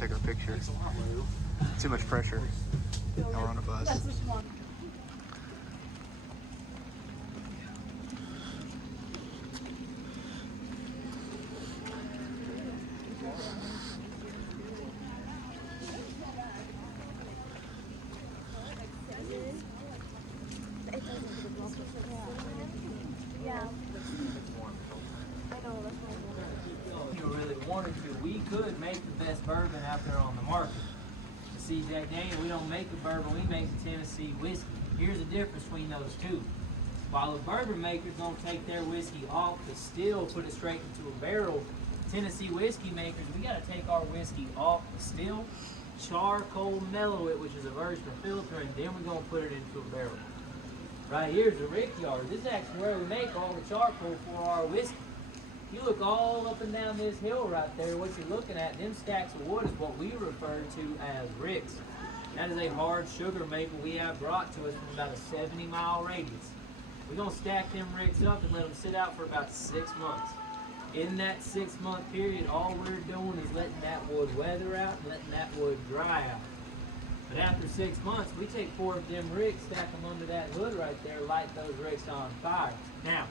take our picture. Too much pressure. Now we're on a bus. That's what you want. We could make the best bourbon out there on the market. See, Jack Daniel, we don't make the bourbon, we make the Tennessee whiskey. Here's the difference between those two. While the bourbon makers don't take their whiskey off the still, put it straight into a barrel, Tennessee whiskey makers, we gotta take our whiskey off the still, charcoal mellow it, which is a version of filter, and then we're gonna put it into a barrel. Right here's the rickyard. This is actually where we make all the charcoal for our whiskey. You look all up and down this hill right there, what you're looking at, them stacks of wood is what we refer to as ricks. That is a hard sugar maple we have brought to us from about a 70-mile radius. We're gonna stack them ricks up and let them sit out for about 6 months. In that 6-month period, all we're doing is letting that wood weather out and letting that wood dry out. But after 6 months, we take 4 of them ricks, stack them under that hood right there, light those ricks on fire. Now,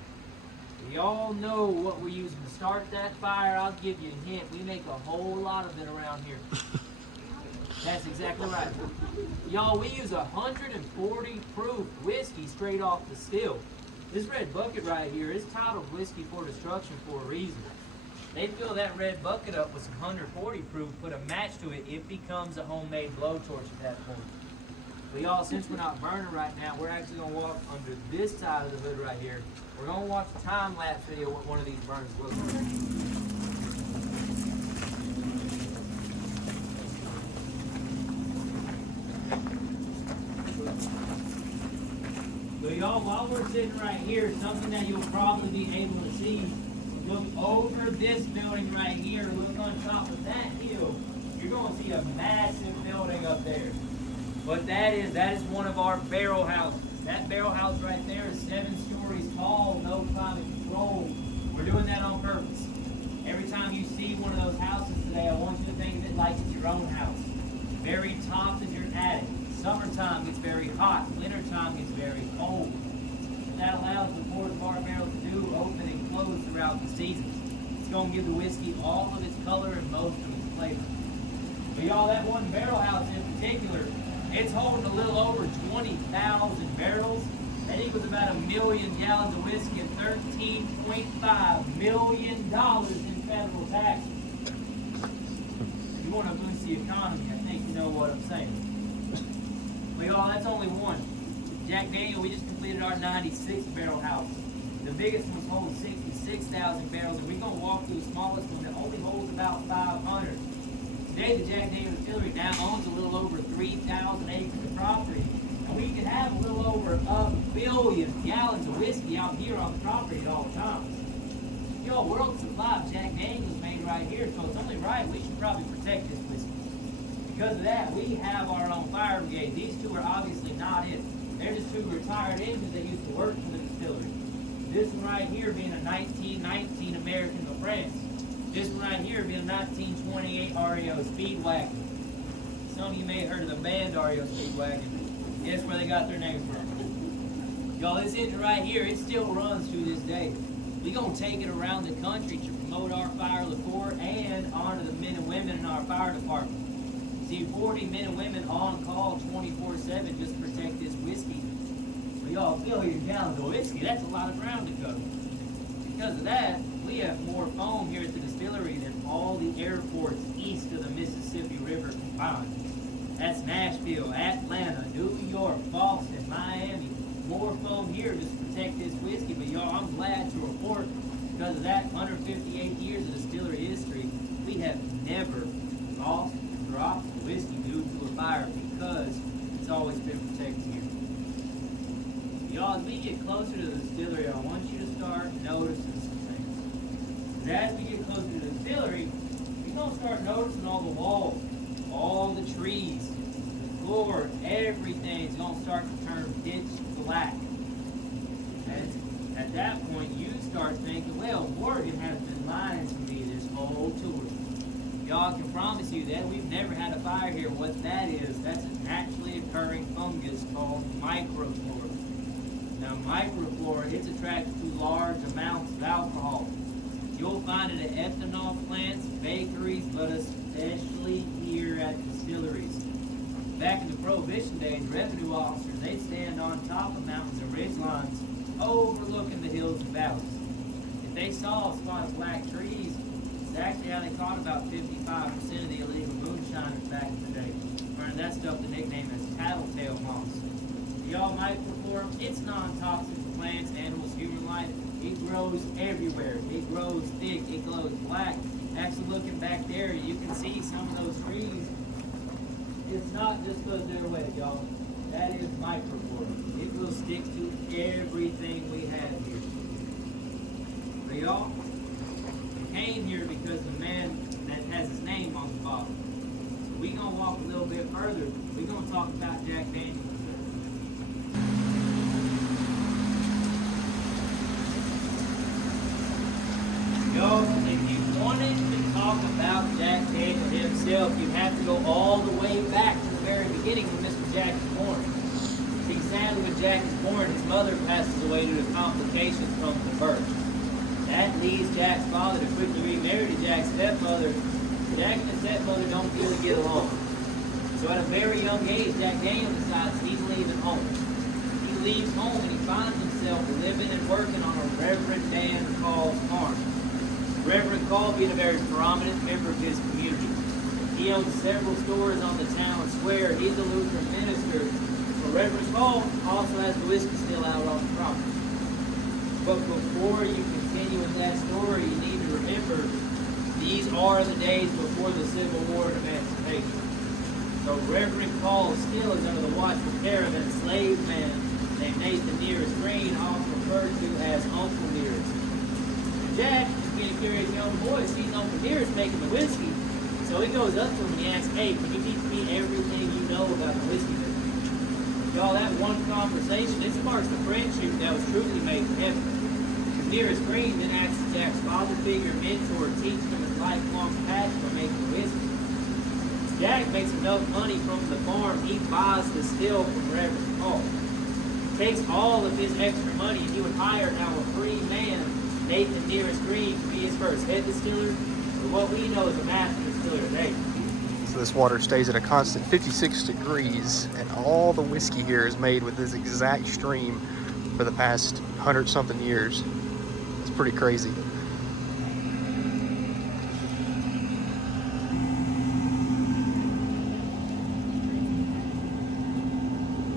we all know what we're using to start that fire. I'll give you a hint. We make a whole lot of it around here. That's exactly right. Y'all, we use 140 proof whiskey straight off the still. This red bucket right here is titled Whiskey for Destruction for a reason. They fill that red bucket up with some 140 proof, put a match to it, it becomes a homemade blowtorch at that point. But y'all, since we're not burning right now, we're actually gonna walk under this side of the hood right here. We're gonna watch a time-lapse video what one of these burns looks like. So y'all, while we're sitting right here, something that you'll probably be able to see, look over this building right here, look on top of that hill, you're gonna see a massive building up there. But that is one of our barrel houses. That barrel house right there is 7 stories tall, no climate control. We're doing that on purpose. Every time you see one of those houses today, I want you to think of it like it's your own house. Very top is your attic. Summertime gets very hot. Wintertime gets very cold. That allows the port of our barrel to do open and close throughout the seasons. It's going to give the whiskey all of its color and most of its flavor. But y'all, that one barrel house in particular, it's holding a little over 20,000 barrels. That equals about 1 million gallons of whiskey and $13.5 million in federal taxes. If you want to boost the economy, I think you know what I'm saying. But y'all, that's only one. Jack Daniel, we just completed our 96 barrel house. The biggest one's holding 66,000 barrels, and we're going to walk through the smallest one that only holds about 500. Today, the Jack Daniel Distillery now owns a little over 3,000 acres of property, and we can have a little over 1 billion gallons of whiskey out here on the property at all times. Yo, world supply of Jack Daniel's made right here, so it's only right we should probably protect this whiskey. Because of that, we have our own fire brigade. These two are obviously not it. They're just 2 retired engines that used to work for the distillery. This one right here being a 1919 American of France. This one right here being a 1928 REO Speedwagon. Some of you may have heard of the band REO Speedwagon. Guess where they got their name from. Y'all, this engine right here, it still runs to this day. We're going to take it around the country to promote our fire liqueur and honor the men and women in our fire department. See, 40 men and women on call 24/7 just to protect this whiskey. So y'all, fill your gallons of whiskey. That's a lot of ground to cover. Because of that, we have more foam here at the distillery than all the airports east of the Mississippi River combined. That's Nashville, Atlanta, New York, Boston, Miami. More foam here just to protect this whiskey. But y'all, I'm glad to report, because of that 158 years of distillery history, we have never lost a drop of whiskey due to a fire, because it's always been protected here. Y'all, as we get closer to the distillery, I want you to start noticing some things. As we get closer to the distillery, you're going to start noticing all the walls, all the trees, the floor, everything's going to start to turn pitch black. And at that point, you start thinking, well, Morgan has been lying to me this whole tour. Y'all, I can promise you that we've never had a fire here. What that is, that's a naturally occurring fungus called microflora. Now, microflora, it's attracted to large amounts of alcohol. You'll find it at ethanol plants, bakeries, but especially here at distilleries. Back in the Prohibition days, revenue officers, they'd stand on top of mountains and ridgelines overlooking the hills and valleys. If they saw a spot of black trees, it's actually how they caught about 55% of the illegal moonshiners back in the day. Running that stuff the nickname as tattle-tail moths. Y'all, microflora, it's non-toxic for plants, animals, human life. It grows everywhere. It grows thick. It glows black. Actually, looking back there, you can see some of those trees. It's not just because they're wet, y'all. That is microflora. It will stick to everything we have here. But y'all, we came here because the man that has his name on the bottle. So we're going to walk a little bit further. We're going to talk about Jack Daniels. Yo, if you wanted to talk about Jack Daniel himself, you have to go all the way back to the very beginning when Mr. Jack was born. See, sadly, when Jack was born, his mother passes away due to complications from the birth. That leads Jack's father to quickly remarry to Jack's stepmother. Jack and his stepmother don't really get along. So at a very young age, Jack Daniel decides he's leaving home. He leaves home and he finds himself living and working on a Reverend Dan Call's farm. Reverend Call being a very prominent member of his community. He owns several stores on the town square. He's a Lutheran minister. But Reverend Call also has the whiskey still out on the property. But before you continue with that story, you need to remember these are the days before the Civil War and Emancipation. So Reverend Call still is under the watchful care of an enslaved man named Nathan Nearest Green, also referred to as Uncle Nearest. Jack, being a curious young boy, sees Uncle Nearest making the whiskey. So he goes up to him and he asks, hey, can you teach me everything you know about the whiskey business? Y'all, that one conversation, it sparks the friendship that was truly made in heaven. Nearest Green then acts as Jack's father figure mentor, teaching him his lifelong passion for making whiskey. Jack makes enough money from the farm, he buys the still from Reverend Call. Takes all of his extra money and he would hire now a free man, Nathan Nearest Green, to be his first head distiller, or what we know as a master distiller today. So this water stays at a constant 56 degrees, and all the whiskey here is made with this exact stream for the past 100-something years. It's pretty crazy.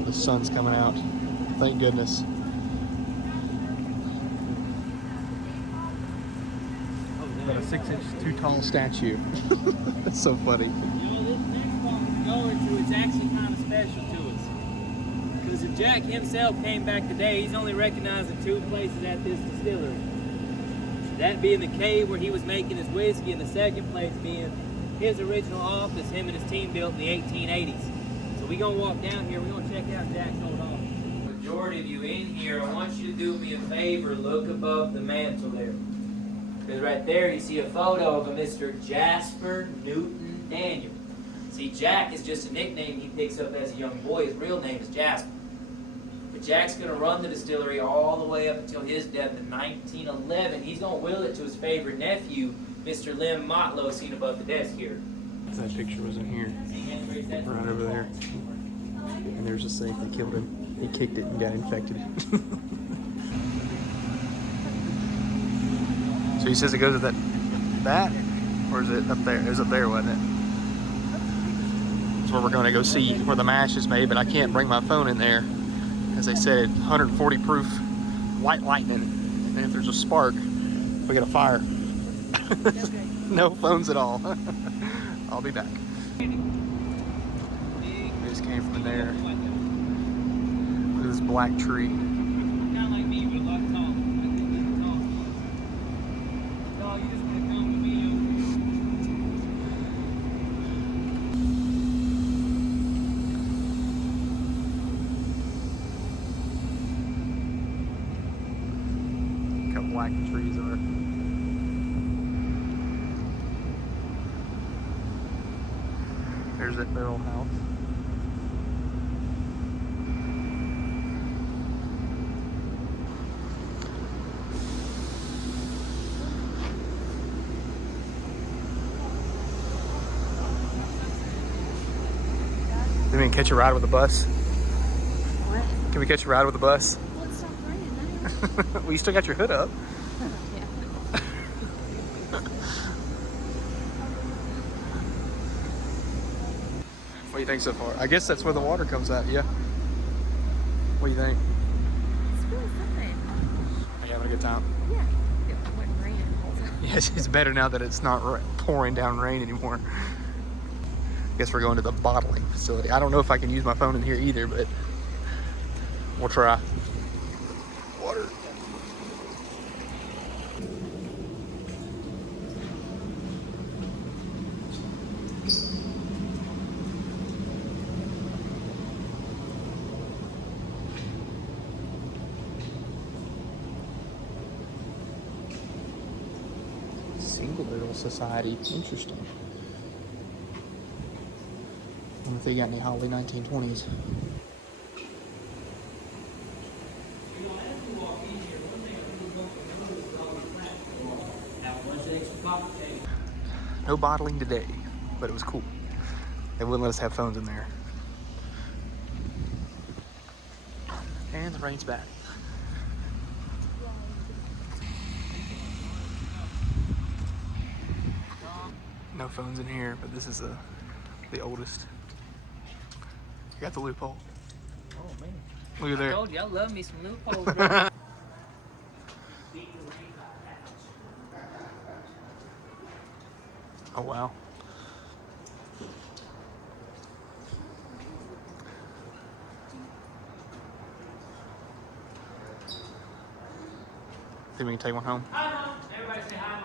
The sun's coming out. Thank goodness. Got a 6-inch, too tall statue. That's so funny. You know, this next one we're going to, it's actually kind of special to us. Because if Jack himself came back today, he's only recognized in two places at this distillery. That being the cave where he was making his whiskey, and the second place being his original office him and his team built in the 1880s. So we're going to walk down here, we're going to check out Jack's old office. Majority of you in here, I want you to do me a favor, look above the mantle there. Because right there you see a photo of a Mr. Jasper Newton Daniel. See, Jack is just a nickname he picks up as a young boy. His real name is Jasper. But Jack's going to run the distillery all the way up until his death in 1911. He's going to will it to his favorite nephew, Mr. Lem Motlow, seen above the desk here. That picture was in here. Right over there. And there's a safe. They killed him. He kicked it and got infected. So he says it goes to that, or is it up there? It was up there, wasn't it? That's where we're going to go see where the mash is made, but I can't bring my phone in there. As they said, it's 140 proof white lightning. And if there's a spark, we get a fire. No phones at all. I'll be back. We just came from in there. Look at this black tree. Kind of like me, but a lot taller. No, you just want to come with me over Look how black the trees are. There's that barrel house. Can we catch a ride with the bus? What? Can we catch a ride with the bus? Well, it stopped raining now. Well, you still got your hood up. Yeah. What do you think so far? I guess that's where the water comes out, yeah. What do you think? It's really fun. Are you having a good time? Yeah. It wasn't raining the whole time. Yes, it's better now that it's not pouring down rain anymore. Guess we're going to the bottling facility. I don't know if I can use my phone in here either, but we'll try. Water. Single Barrel Society. Interesting. I wonder if they got any Holly 1920s. No bottling today, but it was cool. They wouldn't let us have phones in there. And the rain's back. No phones in here, but this is the oldest. You got the loophole. Oh man. Look at I there. told you I love me some loopholes, bro. Oh wow. Think we can take one home? Hi, Mom. Everybody say hi,